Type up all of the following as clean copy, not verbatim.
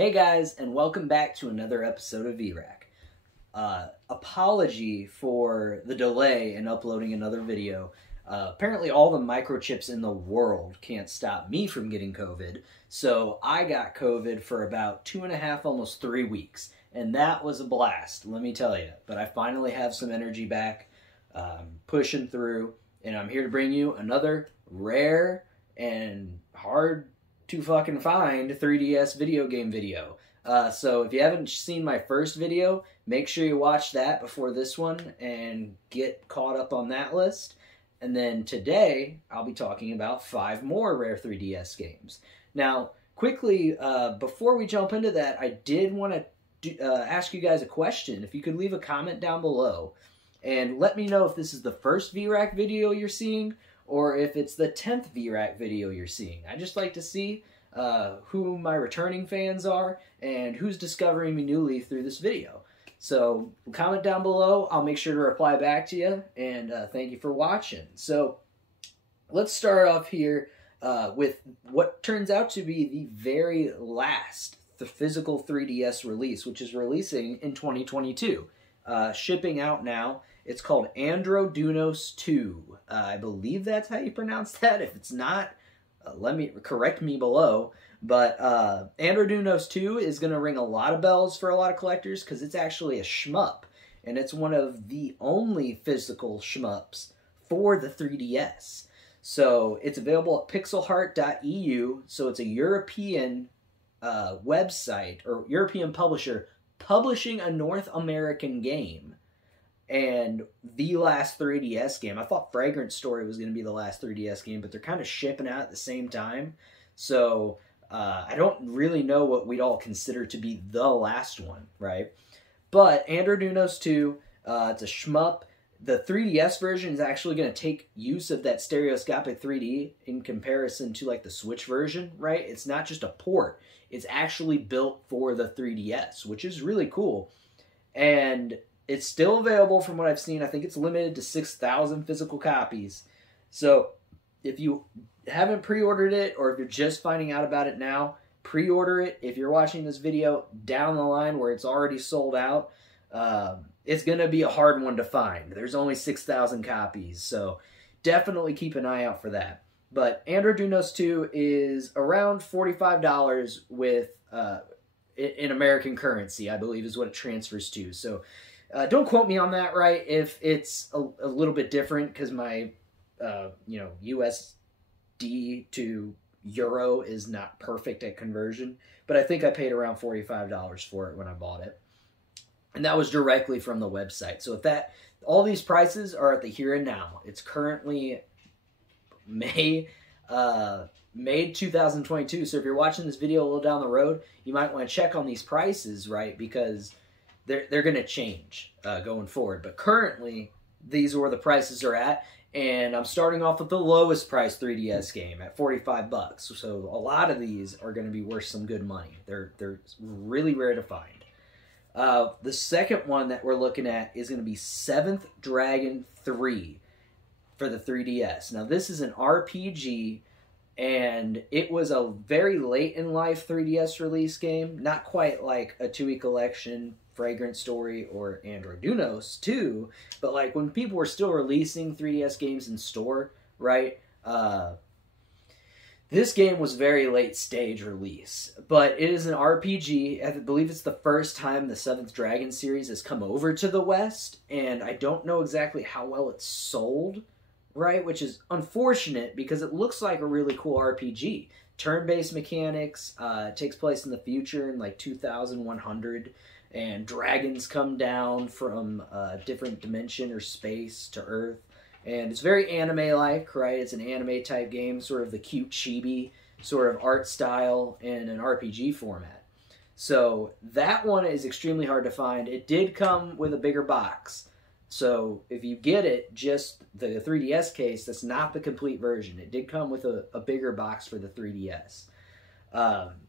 Hey guys, and welcome back to another episode of VRAC. Apology for the delay in uploading another video. Apparently all the microchips in the world can't stop me from getting COVID, so I got COVID for about 2.5, almost 3 weeks, and that was a blast, let me tell you. But I finally have some energy back, pushing through, and I'm here to bring you another rare and hard to fucking find 3DS video game video. So if you haven't seen my first video, make sure you watch that before this one and get caught up on that list. And then today, I'll be talking about 5 more rare 3DS games. Now, quickly, before we jump into that, I did want to ask you guys a question. If you could leave a comment down below and let me know if this is the first VRAC video you're seeing or if it's the 10th VRAC video you're seeing. I just like to see who my returning fans are and who's discovering me newly through this video. So comment down below. I'll make sure to reply back to you, and thank you for watching. So let's start off here with what turns out to be the very last physical 3DS release, which is releasing in 2022. Shipping out now. It's called Andro Dunos 2. I believe that's how you pronounce that. If it's not, correct me below. But Andro Dunos 2 is going to ring a lot of bells for a lot of collectors because it's actually a shmup. And it's one of the only physical shmups for the 3DS. So it's available at pixelheart.eu. So it's a European website or European publisher publishing a North American game. And the last 3DS game. I thought Fragrant Story was going to be the last 3DS game, but they're kind of shipping out at the same time. So I don't really know what we'd all consider to be the last one, right? But Andro Dunos 2, it's a shmup. The 3DS version is actually going to take use of that stereoscopic 3D in comparison to like the Switch version, right? It's not just a port. It's actually built for the 3DS, which is really cool. And it's still available from what I've seen. I think it's limited to 6,000 physical copies. So if you haven't pre-ordered it or if you're just finding out about it now, pre-order it. If you're watching this video down the line where it's already sold out, it's going to be a hard one to find. There's only 6,000 copies, so definitely keep an eye out for that. But Andro Dunos 2 is around $45 with in American currency, I believe is what it transfers to. So don't quote me on that, right? If it's a little bit different, because my, USD to Euro is not perfect at conversion. But I think I paid around $45 for it when I bought it. And that was directly from the website. So if all these prices are at the here and now. It's currently May 2022. So if you're watching this video a little down the road, you might want to check on these prices, right? Because they're going to change going forward. But currently, these are where the prices are at. And I'm starting off with the lowest price 3DS game at $45. So a lot of these are going to be worth some good money. They're really rare to find. The second one that we're looking at is going to be 7th Dragon 3 for the 3DS. Now, this is an RPG, and it was a very late in life 3DS release game. Not quite like a 2E Collection, Fragrant Story, or Andro Dunos 2, but like when people were still releasing 3DS games in store, right? This game was very late stage release, but it is an RPG. I believe it's the first time the 7th Dragon series has come over to the West, and I don't know exactly how well it's sold, right? Which is unfortunate because it looks like a really cool RPG. Turn-based mechanics, takes place in the future in like 2100, and dragons come down from a different dimension or space to Earth. And it's very anime-like, right? It's an anime-type game, sort of the cute chibi sort of art style in an RPG format. So that one is extremely hard to find. It did come with a bigger box. So if you get it, just the 3DS case, that's not the complete version. It did come with a bigger box for the 3DS.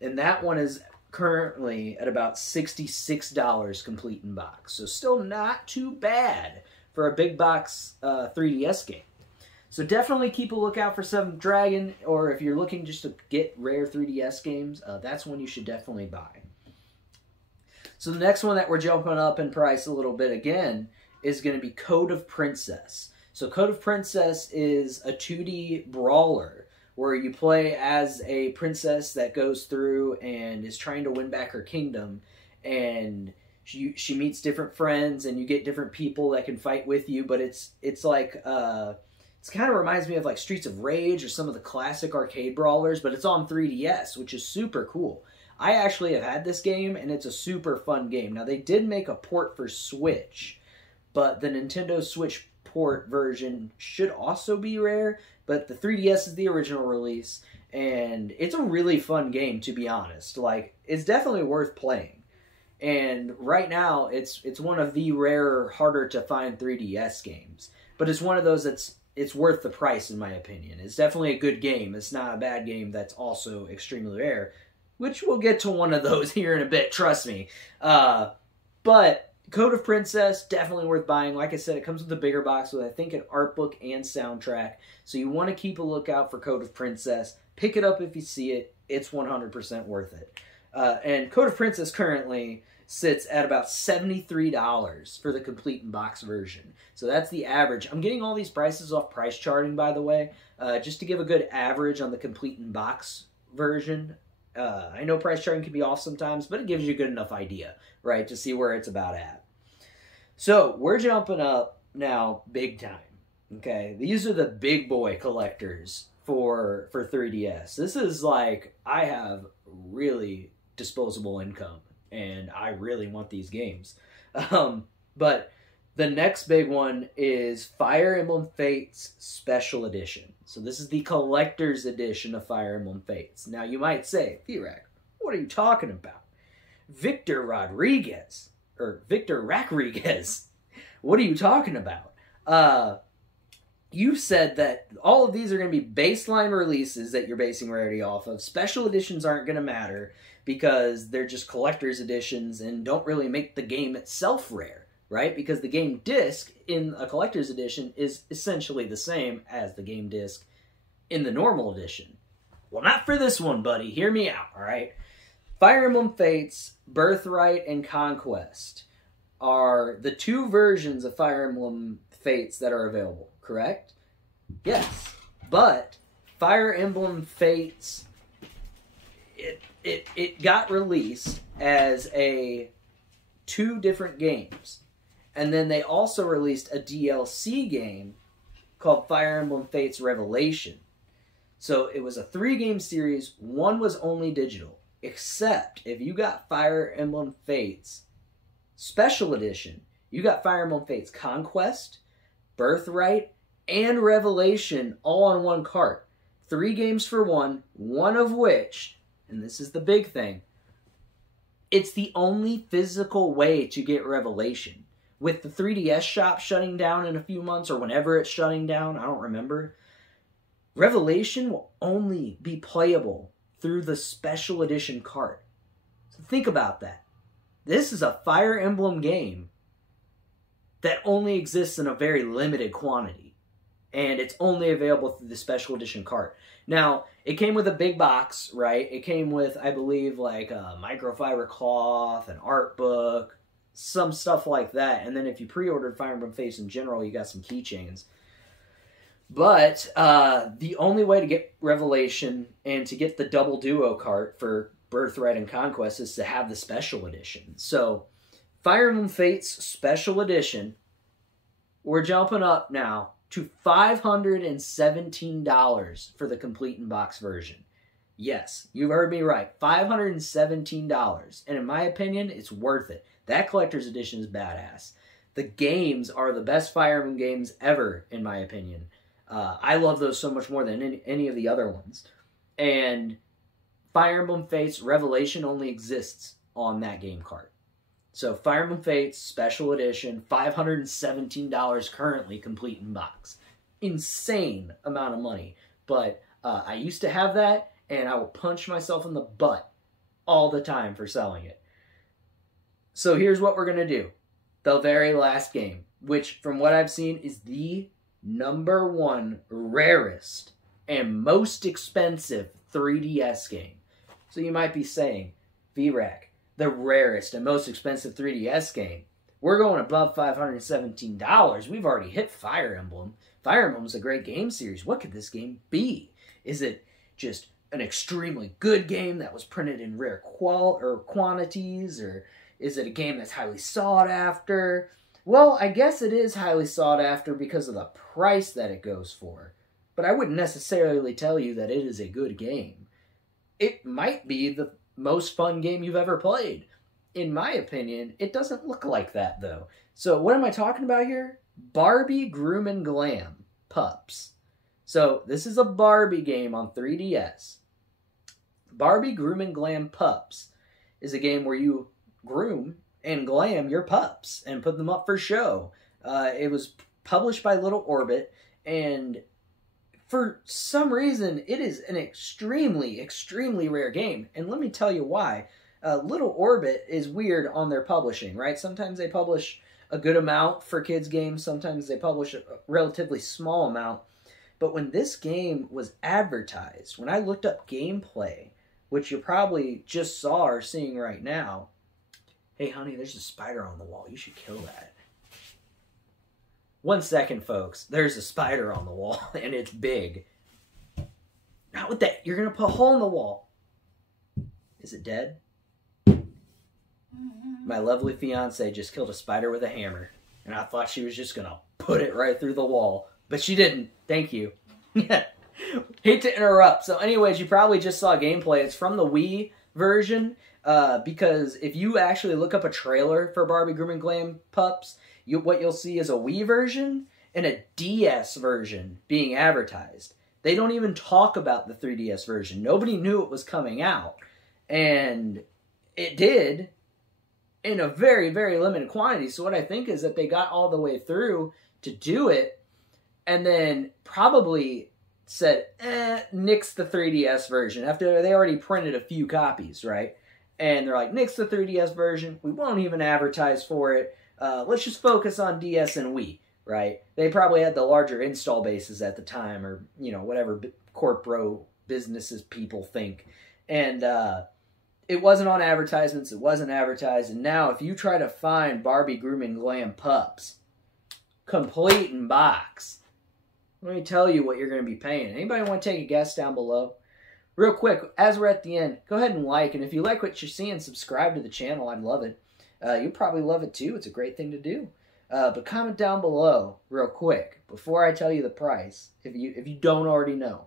And that one is currently at about $66 complete in box. So still not too bad for a big box 3DS game. So definitely keep a lookout for 7th Dragon, or if you're looking just to get rare 3DS games, that's one you should definitely buy. So the next one that we're jumping up in price a little bit again is going to be Code of Princess. So Code of Princess is a 2D brawler where you play as a princess that goes through and is trying to win back her kingdom, and she meets different friends and you get different people that can fight with you, but it's like it kind of reminds me of like Streets of Rage or some of the classic arcade brawlers, but it's on 3DS, which is super cool. I actually have had this game, and it's a super fun game. Now, they did make a port for Switch, but the Nintendo Switch port version should also be rare, but the 3DS is the original release, and it's a really fun game, to be honest. Like, it's definitely worth playing. And right now, it's one of the rarer, harder to find 3DS games. But it's one of those it's worth the price, in my opinion. It's definitely a good game. It's not a bad game that's also extremely rare, which we'll get to one of those here in a bit, trust me. But Code of Princess, definitely worth buying. Like I said, it comes with a bigger box with, I think, an art book and soundtrack. So you want to keep a lookout for Code of Princess. Pick it up if you see it. It's 100% worth it. And Code of Princess currently sits at about $73 for the complete in box version. So that's the average. I'm getting all these prices off price charting, by the way, just to give a good average on the complete in box version. I know price charting can be off sometimes, but it gives you a good enough idea, right, to see where it's about at. So we're jumping up now big time, okay? These are the big boy collectors for 3DS. This is like, I have really disposable income, and I really want these games. But the next big one is Fire Emblem Fates Special Edition. So this is the collector's edition of Fire Emblem Fates. Now you might say, V-Rack, what are you talking about? Victor Rodriguez, or Victor Rackriguez, what are you talking about? You said that all of these are going to be baseline releases that you're basing rarity off of. Special editions aren't going to matter because they're just collector's editions and don't really make the game itself rare, right? Because the game disc in a collector's edition is essentially the same as the game disc in the normal edition. Well, not for this one, buddy. Hear me out, all right? Fire Emblem Fates, Birthright, and Conquest are the two versions of Fire Emblem Fates that are available, correct? Yes. But Fire Emblem Fates, it got released as two different games. And then they also released a DLC game called Fire Emblem Fates Revelation. So it was a 3-game series. One was only digital. Except if you got Fire Emblem Fates Special Edition, you got Fire Emblem Fates Conquest, Birthright, and Revelation all on one cart. 3 games for one of which, and this is the big thing, it's the only physical way to get Revelation. With the 3DS shop shutting down in a few months, or whenever it's shutting down, I don't remember, Revelation will only be playable through the Special Edition cart. So think about that. This is a Fire Emblem game that only exists in a very limited quantity. And it's only available through the Special Edition cart. Now, it came with a big box, right? It came with, I believe, like a microfiber cloth, an art book, some stuff like that. And then if you pre-ordered Fire Emblem Fates in general, you got some keychains. But the only way to get Revelation and to get the double duo cart for Birthright and Conquest is to have the Special Edition. So, Fire Emblem Fates Special Edition, we're jumping up now to $517 for the complete in box version. Yes, you heard me right. $517. And in my opinion, it's worth it. That collector's edition is badass. The games are the best Fire Emblem games ever, in my opinion. I love those so much more than any of the other ones. And Fire Emblem Fates Revelation only exists on that game cart. So Fire Emblem Fates Special Edition, $517 currently complete in box. Insane amount of money. But I used to have that, and I will punch myself in the butt all the time for selling it. So here's what we're going to do. The very last game, which from what I've seen is the #1 rarest and most expensive 3DS game. So you might be saying, V-Rack, the rarest and most expensive 3DS game. We're going above $517. We've already hit Fire Emblem. Fire Emblem is a great game series. What could this game be? Is it just an extremely good game that was printed in rare quantities, or is it a game that's highly sought after? Well, I guess it is highly sought after because of the price that it goes for. But I wouldn't necessarily tell you that it is a good game. It might be the most fun game you've ever played. In my opinion, it doesn't look like that, though. So what am I talking about here? Barbie, Groom, and Glam. Pups. So this is a Barbie game on 3DS. Barbie, Groom, and Glam Pups is a game where you groom and glam your pups and put them up for show. It was published by Little Orbit, and for some reason, it is an extremely, extremely rare game. And let me tell you why. Little Orbit is weird on their publishing, right? Sometimes they publish a good amount for kids' games. Sometimes they publish a relatively small amount. But when this game was advertised, when I looked up gameplay, which you probably just saw or seeing right now, hey, honey, there's a spider on the wall. You should kill that. 1 second, folks. There's a spider on the wall, and it's big. Not with that. You're going to put a hole in the wall. Is it dead? My lovely fiance just killed a spider with a hammer, and I thought she was just going to put it right through the wall, but she didn't. Thank you. Hate to interrupt. So anyways, you probably just saw gameplay. It's from the Wii version, because if you actually look up a trailer for Barbie, Groom, and Glam Pups, what you'll see is a Wii version and a DS version being advertised. They don't even talk about the 3DS version. Nobody knew it was coming out. And it did in a very, very limited quantity. So what I think is that they got all the way through to do it and then probably said, nix the 3DS version after they already printed a few copies, right? And they're like, nix the 3DS version. We won't even advertise for it. Let's just focus on DS and Wii, right? They probably had the larger install bases at the time, or, you know, whatever corporate businesses people think. And it wasn't on advertisements. It wasn't advertised. And now if you try to find Barbie, Groom, and Glam Pups, complete in box, let me tell you what you're going to be paying. Anybody want to take a guess down below? Real quick, as we're at the end, go ahead and like. And if you like what you're seeing, subscribe to the channel. I'd love it. You'll probably love it too. It's a great thing to do. But comment down below real quick before I tell you the price. If you don't already know,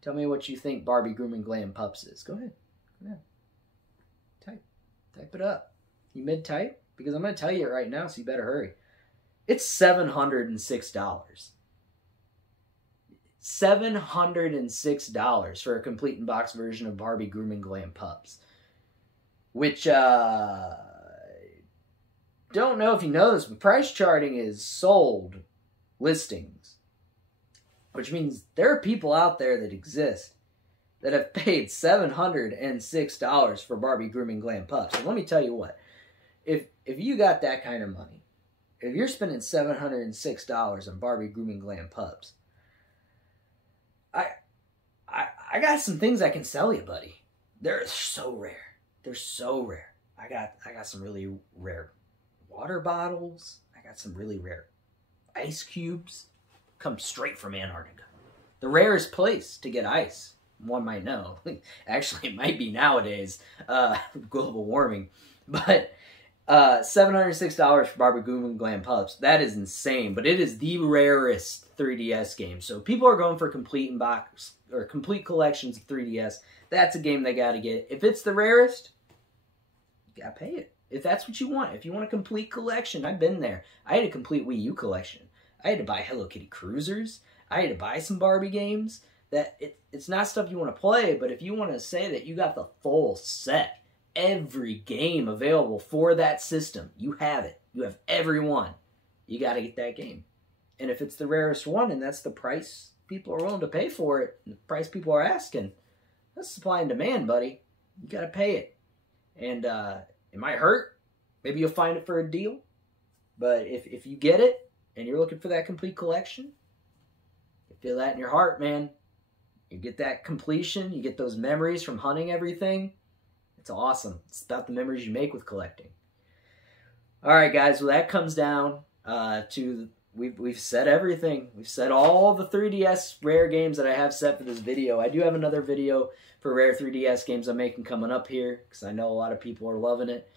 tell me what you think Barbie, Groom, and Glam Pups is. Go ahead. Go ahead. Type it up. You mid-type? Because I'm going to tell you it right now, so you better hurry. It's $706. $706 for a complete in-box version of Barbie, Groom, and Glam Pups. Which, don't know if you know this, but price charting is sold listings. Which means there are people out there that exist that have paid $706 for Barbie, Groom, and Glam Pups. And let me tell you what, if you got that kind of money, if you're spending $706 on Barbie, Groom, and Glam Pups, I got some things I can sell you, buddy. They're so rare. They're so rare. I got some really rare water bottles. I got some really rare ice cubes. Come straight from Antarctica. The rarest place to get ice, one might know. Actually, it might be nowadays, global warming. But $706 for Barbie, Groom, and Glam Pups. That is insane, but it is the rarest 3DS game. So people are going for complete in-box or complete collections of 3DS. That's a game they got to get. If it's the rarest, you got to pay it. If that's what you want. If you want a complete collection, I've been there. I had a complete Wii U collection. I had to buy Hello Kitty Cruisers. I had to buy some Barbie games. It's not stuff you want to play, but if you want to say that you got the full set, every game available for that system, you have it. You have every one. You got to get that game. And if it's the rarest one and that's the price people are willing to pay for it, and the price people are asking, that's supply and demand, buddy. You got to pay it. And it might hurt. Maybe you'll find it for a deal. But if you get it and you're looking for that complete collection, you feel that in your heart, man. You get that completion. You get those memories from hunting everything. It's awesome. It's about the memories you make with collecting. All right, guys. Well, that comes down to we've said everything. We've said all the 3DS rare games that I have set for this video. I do have another video for rare 3DS games I'm making coming up here because I know a lot of people are loving it.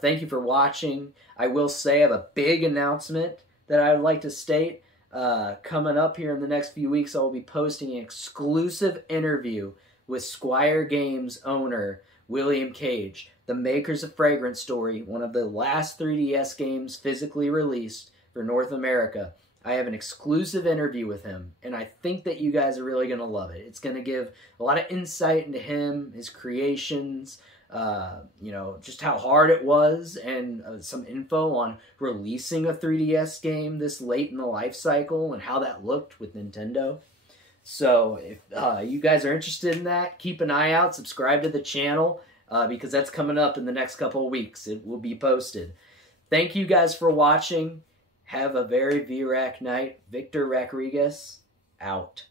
Thank you for watching. I will say I have a big announcement that I would like to state. Coming up here in the next few weeks, I will be posting an exclusive interview with Squire Games owner William Cage, the makers of Fragrance Story, one of the last 3DS games physically released for North America. I have an exclusive interview with him, and I think that you guys are really going to love it. It's going to give a lot of insight into him, his creations, you know, just how hard it was, and some info on releasing a 3DS game this late in the life cycle and how that looked with Nintendo. So if you guys are interested in that, keep an eye out, subscribe to the channel, because that's coming up in the next couple of weeks. It will be posted. Thank you guys for watching. Have a very VRAC night. Victor Rodriguez, out.